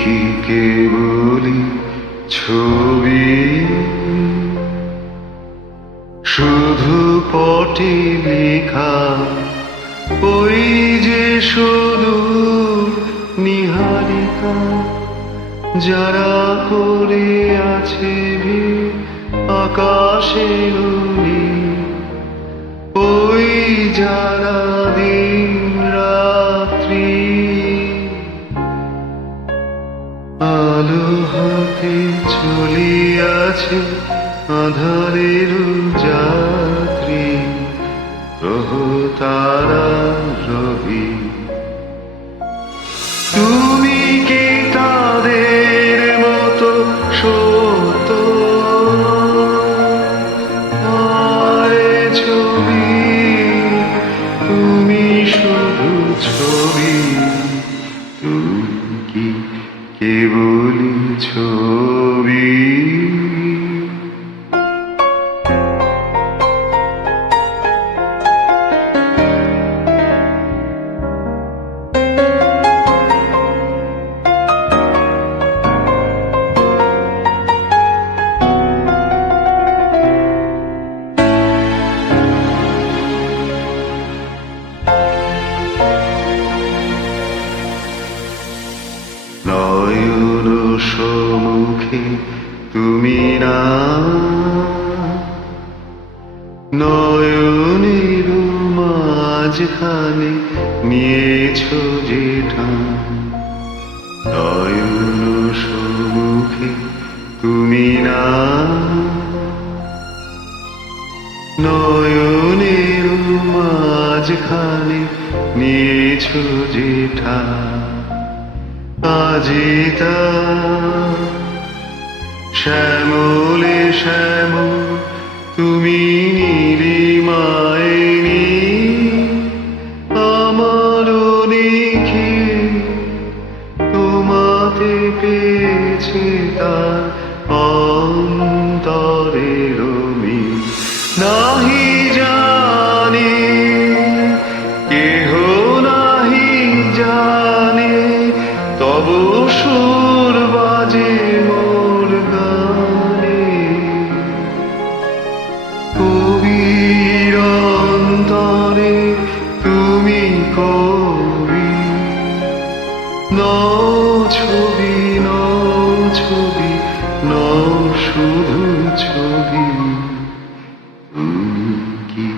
কি কেবলই ছবি, শুধু পটে লেখা ওই যে শুধু নিহারিকা, যারা করে আছে ভিড় আকাশের নীল, ওই যারা দিন রাত্রি আলো হাতে চলিয়াছে আধারের যাত্রী, গ্রহ তারা রবি। তুমি কি তাদের মতো সত্য আরে ছবি, তুমি শুধু ছবি, তুমি কি কেবলই ছবি। নয়ন সম্মুখে তুমি না, নয়নের মাঝখানে নিয়েছ যে ঠান। নয়ন সম্মুখে তুমি না, নয়নের মাঝখানে নিয়েছ যে ঠান। আজিতা শ্যামলে শ্যামল তুমি নীলিমায় নীল, আমারও নিখিল তোমাতে পেয়েছে তার অন্তরের মিল। নাহি জানি কেহ নাহি জানে, তবু সুর বাজে মোর গানে। কবির অন্তরে তুমি কবি, নও ছবি নও ছবি নও শুধু ছবি, তুমি কি